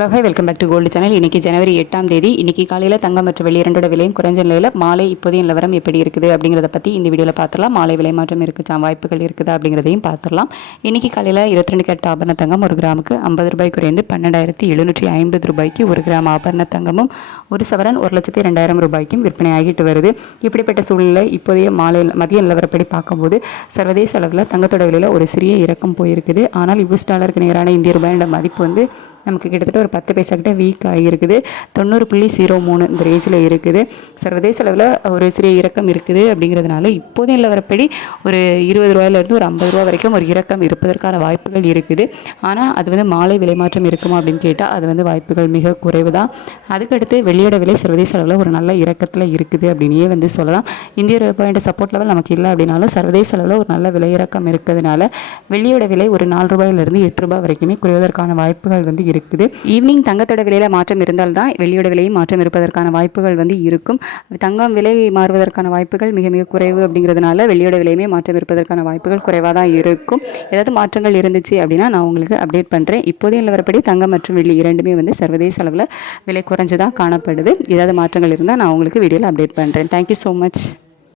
Hello welcome back to gold channel. இன்றைக்கி ஜனவரி 8ஆம் தேதி. இன்றைக்கி காலையில் தங்கம் மற்றும் வெள்ளி இரண்டோட விலையும் குறைஞ்ச நிலையில் மாலை இப்போதைய நிலவரம் எப்படி இருக்குது அப்படிங்கிறத பற்றி இந்த வீடியோவில் பார்த்துடலாம். மாலை விலை மாற்றம் இருக்குச்சா, வாய்ப்புகள் இருக்குதா அப்படிங்கிறதையும் பார்த்துடலாம். இன்றைக்கி காலையில் 22 கேரட் ஆபரண தங்கம் ஒரு கிராமுக்கு 50 ரூபாய் குறைந்து 12,750 ரூபாய்க்கு ஒரு கிராம் ஆபரண தங்கமும் ஒரு சவரன் 1,02,000 ரூபாய்க்கும் விற்பனை ஆகிட்டு வருது. இப்படிப்பட்ட சூழ்நிலை இப்போதைய மதிய நிலவரப்படி பார்க்கும்போது சர்வதேச அளவில் தங்கத்தோட விலையில் ஒரு சிறிய இறக்கம் போயிருக்குது. ஆனால் US டாலருக்கு நிகரான இந்திய ரூபாயோட மதிப்பு நமக்கு கிட்டத்தட்ட ஒரு 10 பைசா கிட்ட வீக் ஆகியிருக்குது. 90.03 இந்த ரேஞ்சில் இருக்குது. சர்வதேச அளவில் ஒரு சிறிய இறக்கம் இருக்குது. அப்படிங்கிறதுனால இப்போதைய நிலவரப்படி ஒரு 20 ரூபாயிலிருந்து ஒரு 50 ரூபா வரைக்கும் ஒரு இறக்கம் இருப்பதற்கான வாய்ப்புகள் இருக்குது. ஆனால் அது மாலை விலை மாற்றம் இருக்குமா அப்படின்னு கேட்டால் அது வாய்ப்புகள் மிக குறைவு தான். அதுக்கடுத்து வெள்ளியோட விலை சர்வதேச அளவில் ஒரு நல்ல இறக்கத்தில் இருக்குது அப்படின்னே சொல்லலாம். இந்திய ரூபாயோட சப்போர்ட் லெவல் நமக்கு இல்லை அப்படின்னாலும் சர்வதேச அளவில் ஒரு நல்ல விலை இறக்கம் இருக்கிறதுனால வெள்ளியோட விலை ஒரு 4 ரூபாயிலிருந்து 8 ரூபாய் வரைக்குமே குறைவதற்கான வாய்ப்புகள் இருக்குது. ஈவினிங் தங்கத்தோட விலையில் மாற்றம் இருந்தால் தான் வெள்ளியோட விலையும் மாற்றம் இருப்பதற்கான வாய்ப்புகள் இருக்கும். தங்கம் விலை மாறுவதற்கான வாய்ப்புகள் மிக மிக குறைவு. அப்படிங்கிறதுனால வெள்ளியோட விலையுமே மாற்றம் இருப்பதற்கான வாய்ப்புகள் குறைவாக தான் இருக்கும். ஏதாவது மாற்றங்கள் இருந்துச்சு அப்படின்னா நான் உங்களுக்கு அப்டேட் பண்ணுறேன். இப்போதைய நிலவரப்படி தங்கம் மற்றும் வெள்ளி இரண்டுமே சர்வதேச அளவில் விலை குறைஞ்சு தான் காணப்படுது. ஏதாவது மாற்றங்கள் இருந்தால் நான் உங்களுக்கு வீடியோவில் அப்டேட் பண்ணுறேன். Thank you so much.